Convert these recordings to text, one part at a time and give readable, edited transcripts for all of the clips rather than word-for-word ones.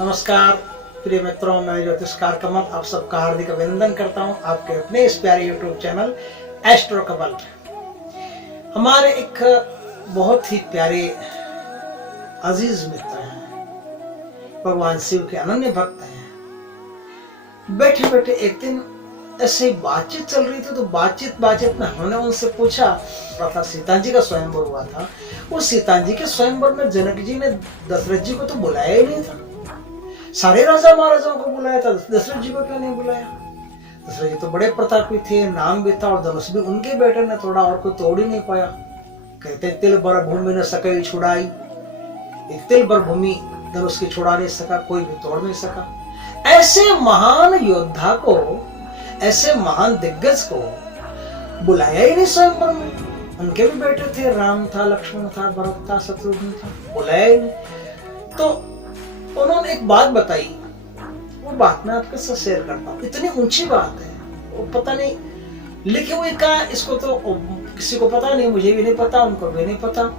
नमस्कार प्रिय मित्रों, मैं ज्योतिषकार कमल आप सबका हार्दिक अभिनंदन करता हूं आपके अपने इस प्यारे यूट्यूब चैनल एस्ट्रो कमल में। हमारे एक बहुत ही प्यारे अजीज मित्र हैं, भगवान शिव के अनन्य भक्त हैं। बैठे बैठे एक दिन ऐसे ही बातचीत चल रही थी, तो बातचीत में हमने उनसे पूछा था सीता जी का स्वयंवर हुआ था। उस सीता जी के स्वयंवर में जनक जी ने दशरथ जी को तो बुलाया ही नहीं था। सारे राजा महाराजाओं को बुलाया था, दशरथ जी को क्यों नहीं बुलाया? दशरथ जी तो बड़े प्रतापी थे, नाम भी था और धनुष भी उनके बेटे ने तोड़ा और कोई तोड़ ही नहीं पाया। कहते तिल बर भूमि ने सकई छुड़ाई, एक तिल बर भूमि धनुष की छुड़ा नहीं सका, कोई भी तोड़ नहीं सका। ऐसे महान योद्धा को, ऐसे महान दिग्गज को बुलाया ही नहीं स्वयंवर में। उनके भी बेटे थे, राम था, लक्ष्मण था, भरत था, शत्रुघ्न था, बुलाया ही नहीं। तो उन्होंने एक बात बताई, वो बात मैं आपके साथ शेयर करता हूँ। इतनी ऊंची बात है, वो पता नहीं लिखे हुए का, इसको तो किसी को पता नहीं, मुझे भी नहीं पता, उनको भी नहीं पता,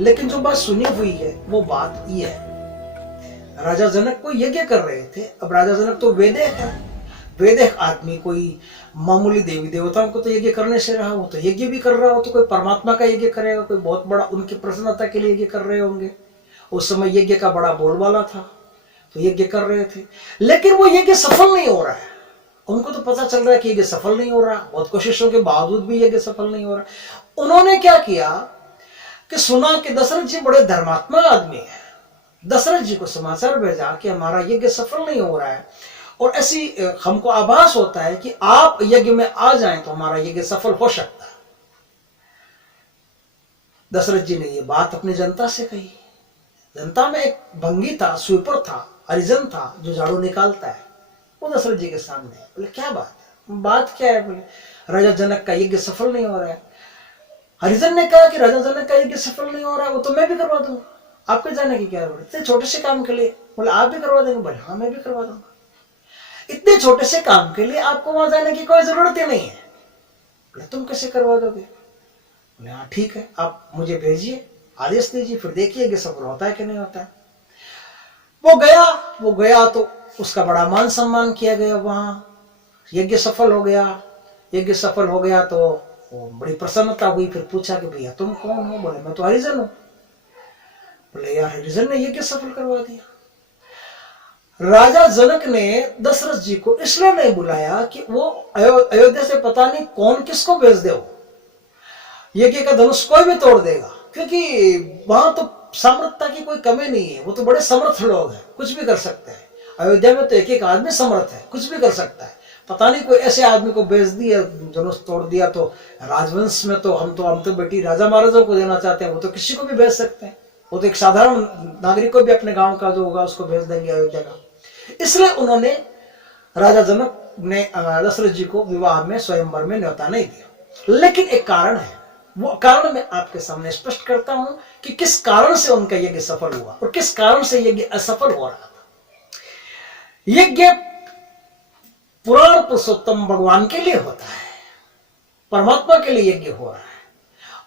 लेकिन जो बात सुनी हुई है वो बात ये है। राजा जनक को यज्ञ कर रहे थे। अब राजा जनक तो वैदिक है, वैदिक आदमी, कोई मामूली देवी देवताओं को तो यज्ञ करने से रहा, वो तो यज्ञ भी कर रहा हो, तो कोई परमात्मा का यज्ञ करेगा, कोई बहुत बड़ा उनकी प्रसन्नता के लिए यज्ञ कर रहे होंगे। उस समय यज्ञ का बड़ा बोलबाला था, तो यज्ञ कर रहे थे, लेकिन वो यज्ञ सफल नहीं हो रहा है। उनको तो पता चल रहा है कि यज्ञ सफल नहीं हो रहा, बहुत कोशिशों के बावजूद भी यज्ञ सफल नहीं हो रहा। उन्होंने क्या किया कि सुना कि दशरथ जी बड़े धर्मात्मा आदमी है, दशरथ जी को समाचार भेजा कि हमारा यज्ञ सफल नहीं हो रहा है और ऐसी हमको आभास होता है कि आप यज्ञ में आ जाएं तो हमारा यज्ञ सफल हो सकता है। दशरथ जी ने ये बात अपनी जनता से कही। जनता में एक भंगी था, स्वीपर था, हरिजन था, जो झाड़ू निकालता है, वो दशरथ जी के सामने है। बोले क्या बात है? बात क्या है? बोले राजा जनक का यज्ञ सफल नहीं हो रहा है। हरिजन ने कहा कि राजा जनक का यज्ञ सफल नहीं हो रहा है, वो तो मैं भी करवा दूंगा, आपके जाने की क्या है? इतने छोटे से काम के लिए? बोले आप भी करवा देंगे? बोले हाँ मैं भी करवा दूंगा। इतने छोटे से काम के लिए आपको वहां जाने की कोई जरूरत ही नहीं है। बोले तुम कैसे करवा दोगे? बोले हाँ ठीक है, आप मुझे भेजिए, आदेश दीजिए, फिर देखिए कि सफल होता है कि नहीं होता है। वो गया तो उसका बड़ा मान सम्मान किया गया, वहां यज्ञ सफल हो गया। यज्ञ सफल हो गया तो बड़ी प्रसन्नता हुई। फिर पूछा कि भैया तुम कौन हो? बोले मैं तो हरिजन हूं। बोले यार हरिजन ने यज्ञ सफल करवा दिया। राजा जनक ने दशरथ जी को इसलिए नहीं बुलाया कि वो अयोध्या से पता नहीं कौन किसको भेज दे, यज्ञ का धनुष कोई भी तोड़ देगा, क्योंकि वहां तो सामर्थ्यता की कोई कमी नहीं है, वो तो बड़े समर्थ लोग हैं, कुछ भी कर सकते हैं। अयोध्या में तो एक एक आदमी समर्थ है, कुछ भी कर सकता है। पता नहीं कोई ऐसे आदमी को भेज दिया, धनुष तोड़ दिया। तो राजवंश में तो हम तो बेटी राजा महाराजाओं को देना चाहते हैं, वो तो किसी को भी भेज सकते हैं, वो तो एक साधारण नागरिक को भी अपने गाँव का जो होगा उसको भेज देंगे अयोध्या का। इसलिए उन्होंने, राजा जनक ने दशरथ जी को विवाह में, स्वयंवर में न्योता नहीं दिया। लेकिन एक कारण है, वो कारण मैं आपके सामने स्पष्ट करता हूं कि किस कारण से उनका यज्ञ सफल हुआ और किस कारण से यज्ञ असफल हो रहा था। यज्ञ पुराण पुरुषोत्तम भगवान के लिए होता है, परमात्मा के लिए यज्ञ हो रहा है,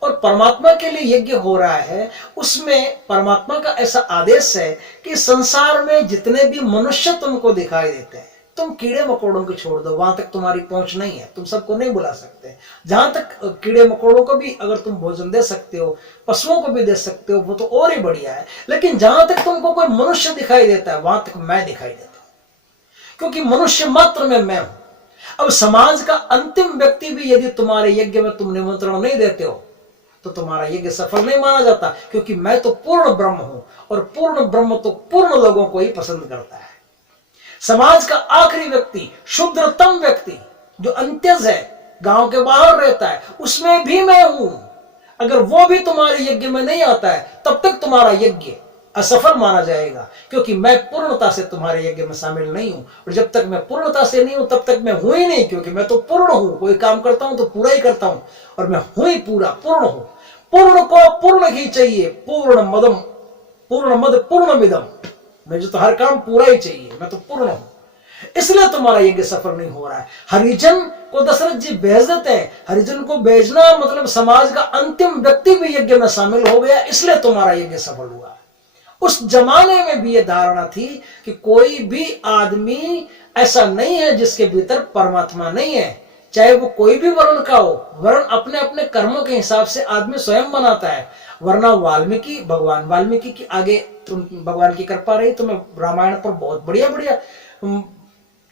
और परमात्मा के लिए यज्ञ हो रहा है, उसमें परमात्मा का ऐसा आदेश है कि संसार में जितने भी मनुष्य तुमको दिखाई देते हैं, तुम कीड़े मकोड़ों को छोड़ दो, वहां तक तुम्हारी पहुंच नहीं है, तुम सबको नहीं बुला सकते। जहां तक कीड़े मकोड़ों को भी अगर तुम भोजन दे सकते हो, पशुओं को भी दे सकते हो, वो तो और ही बढ़िया है। लेकिन जहां तक तुमको कोई मनुष्य दिखाई देता है, वहां तक मैं दिखाई देता हूं, क्योंकि मनुष्य मात्र में मैं हूं। अब समाज का अंतिम व्यक्ति भी यदि तुम्हारे यज्ञ में तुम निमंत्रण नहीं देते हो तो तुम्हारा यज्ञ सफल नहीं माना जाता, क्योंकि मैं तो पूर्ण ब्रह्म हूं और पूर्ण ब्रह्म तो पूर्ण लोगों को ही पसंद करता है। समाज का आखिरी व्यक्ति, शुद्रतम व्यक्ति, जो अंत्यज है, गांव के बाहर रहता है, उसमें भी मैं हूं। अगर वो भी तुम्हारे यज्ञ में नहीं आता है, तब तक तुम्हारा यज्ञ असफल माना जाएगा, क्योंकि मैं पूर्णता से तुम्हारे यज्ञ में शामिल नहीं हूं। और जब तक मैं पूर्णता से नहीं हूं तब तक मैं हूं ही नहीं, क्योंकि मैं तो पूर्ण हूं। कोई काम करता हूं तो पूरा ही करता हूं, और मैं हूं ही पूरा, पूर्ण हूं। पूर्ण को पूर्ण ही चाहिए, पूर्ण मदम पूर्ण मद पूर्ण मिदम। मुझे तो हर काम पूरा ही चाहिए, मैं तो पूर्ण हूं। इसलिए तुम्हारा यज्ञ सफल नहीं हो रहा है। हरिजन को दशरथ जी भेज देते हैं, हरिजन को भेजना मतलब समाज का अंतिम व्यक्ति भी यज्ञ में शामिल हो गया, इसलिए तुम्हारा यज्ञ सफल हुआ। उस जमाने में भी ये धारणा थी कि कोई भी आदमी ऐसा नहीं है जिसके भीतर परमात्मा नहीं है, चाहे वो कोई भी वर्ण का हो। वर्ण अपने अपने कर्मों के हिसाब से आदमी स्वयं बनाता है। वरना वाल्मीकि, भगवान वाल्मीकि की आगे भगवान की कृपा रही तो मैं रामायण पर बहुत बढ़िया बढ़िया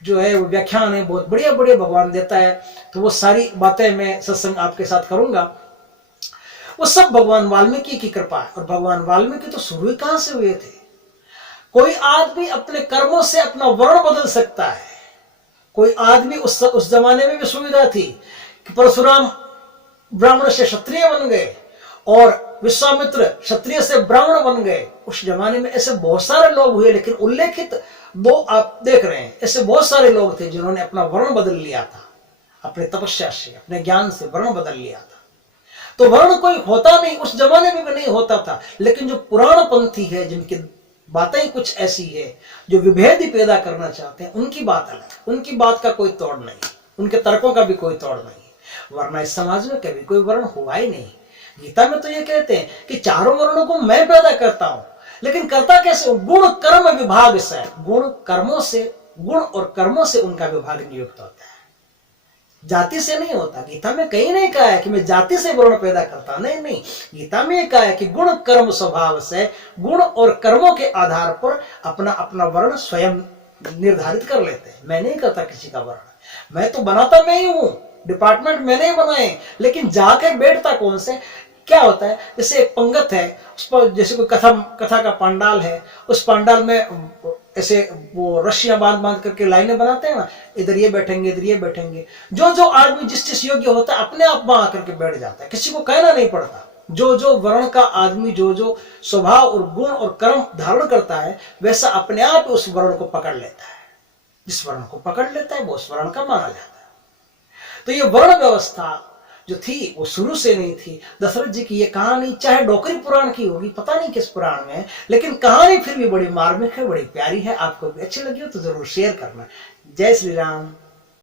जो है व्याख्यान है, बहुत बढ़िया बढ़िया भगवान देता है। तो वो सारी बातें मैं सत्संग आपके साथ करूंगा। वो सब भगवान वाल्मीकि की कृपा है। और भगवान वाल्मीकि तो शुरू ही कहां से हुए थे? कोई आदमी अपने कर्मों से अपना वर्ण बदल सकता है। कोई आदमी उस जमाने में भी सुविधा थी कि परशुराम ब्राह्मण से क्षत्रिय बन गए और विश्वामित्र क्षत्रिय से ब्राह्मण बन गए। उस जमाने में ऐसे बहुत सारे लोग हुए, लेकिन उल्लेखित दो आप देख रहे हैं। ऐसे बहुत सारे लोग थे जिन्होंने अपना वर्ण बदल लिया था, अपने तपस्या से, अपने ज्ञान से वर्ण बदल लिया था। तो वर्ण कोई होता नहीं, उस जमाने में भी नहीं होता था। लेकिन जो पुराण पंथी है, जिनकी बातें कुछ ऐसी है जो विभेद ही पैदा करना चाहते हैं, उनकी बात अलग, उनकी बात का कोई तोड़ नहीं, उनके तर्कों का भी कोई तोड़ नहीं। वरना इस समाज में कभी कोई वर्ण हुआ ही नहीं। गीता में तो ये कहते हैं कि चारों वर्णों को मैं पैदा करता हूं, लेकिन करता कैसे? गुण कर्म विभाग से। गुण कर्मों से, गुण और कर्मों से उनका विभाग नियुक्त होता है, जाति से नहीं होता। गीता में कहीं नहीं कहा है कि मैं जाति से वर्ण पैदा करता, नहीं नहीं। गीता में कहा है कि गुण कर्म स्वभाव से, गुण और कर्मों के आधार पर अपना अपना वर्ण स्वयं निर्धारित कर लेते हैं। मैं नहीं करता किसी का वर्ण, मैं तो बनाता मैं ही हूं, डिपार्टमेंट मैंने ही बनाए, लेकिन जाकर बैठता कौन से? क्या होता है, जैसे एक पंगत है, उस पर जैसे कोई कथा का पंडाल है, उस पंडाल में ऐसे वो रस्सियां बांध बांध करके लाइनें बनाते हैं ना, इधर ये बैठेंगे, इधर ये बैठेंगे। जो जो आदमी जिस योग्य होता है अपने आप वहां आकर के बैठ जाता है, किसी को कहना नहीं पड़ता। जो जो वर्ण का आदमी जो जो स्वभाव और गुण और कर्म धारण करता है, वैसा अपने आप उस वर्ण को पकड़ लेता है। जिस वर्ण को पकड़ लेता है वो उस वर्ण का माना जाता है। तो ये वर्ण व्यवस्था जो थी वो शुरू से नहीं थी। दशरथ जी की ये कहानी चाहे डोकरी पुराण की होगी, पता नहीं किस पुराण में है, लेकिन कहानी फिर भी बड़ी मार्मिक है, बड़ी प्यारी है। आपको भी अच्छी लगी हो तो जरूर शेयर करना। जय श्री राम।